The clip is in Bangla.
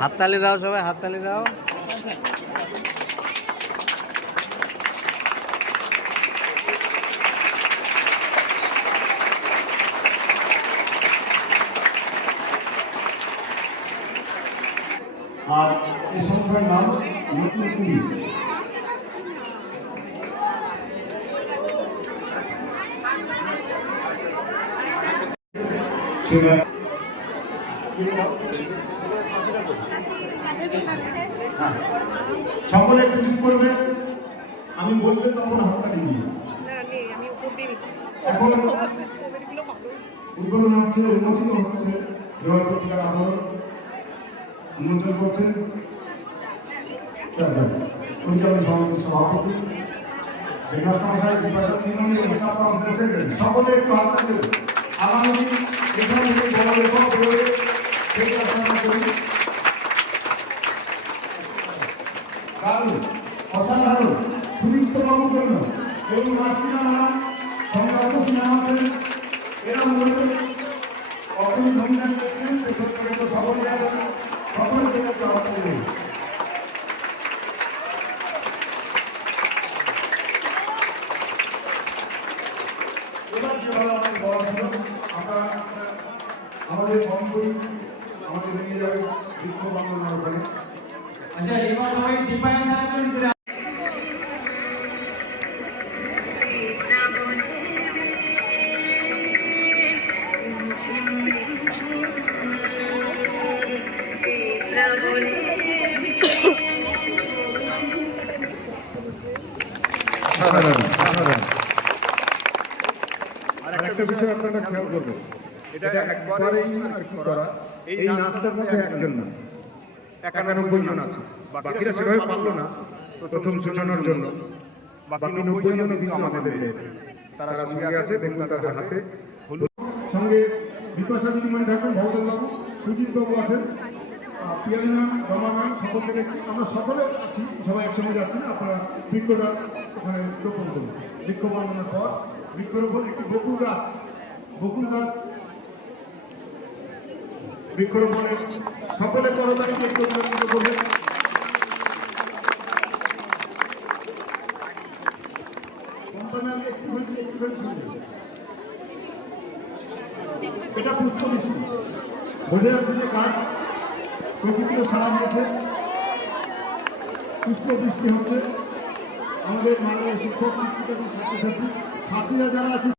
হাততালি দাও সবাই, হাততালি দাও। আর এই সংখ্যার নাম নতুন কুড়ি। সকলে একটু চুপ করবে, আমি বললে তখন হাততালি দিয়ে। এখন উদ্বোধন হচ্ছে, উন্মোচিত হচ্ছে দেওয়াল পত্রিকার আহ্বান উন্মোচন করছেন পরিচালন সমিতির সভাপতি হেডমাস্টার বিভাষা সকলে একটু হাততালি দেবে। আগামী দিন এখান থেকে বড় লেখক বেরোবে সেই কাজটা করি। কারণ অসাধারণ সুদীপ্ত বাবুর জন্য এবং রাষ্ট্রীয় ম্যাডাম সঙ্গে অবশ্যই আমাদের এরা মূলত অগ্রণী ভূমিকা নিয়েছিলেন। পেছন থেকে তো সকলে আছেন, সকলে থেকে একটু হাততালি দেবে। এবার যেভাবে আমাদের বলা ছিল আমরা আমাদের বন্ধ করি, আমাদের নিয়ে যাবে বৃক্ষ বন্ধনার ওখানে। আচ্ছা, এবার সবাই দীপায়ন সার্কেল আরেকটা বিষয় আপনারা খেয়াল করবেন, এটা একবারেই করা। এই নাচটার মধ্যে একজন না, 91 জন আছে। বাকিরা সেভাবে পারলো না প্রথম সূচনার জন্য। বাকি 90 জন কিন্তু আমাদের তারা সঙ্গে আছে এবং তার হাতে সঙ্গে বিপাশা দিদিমণি থাকেন, ভবদল বাবু, সুজিত বাবু আছেন, পিয়ালি ম্যাম, রমা ম্যাম, সকল থেকে আমরা সকলে আছি, সবাই একসঙ্গে যাচ্ছি। আপনারা বৃক্ষটা ওখানে রোপণ করুন। বৃক্ষ বন্ধনের পর বৃক্ষরোপণ একটি বকুল গাছ বৃক্ষরোপণের সকলে করতালিকে একটু উন্নত করবেন। এটা পুষ্প বৃষ্টি বোঝা যাচ্ছে যে গাছ প্রকৃতির সারা হয়েছে, পুষ্প বৃষ্টি হচ্ছে। আমাদের মাননীয় শিক্ষক শিক্ষিকা ছাত্রছাত্রীরা যারা আছে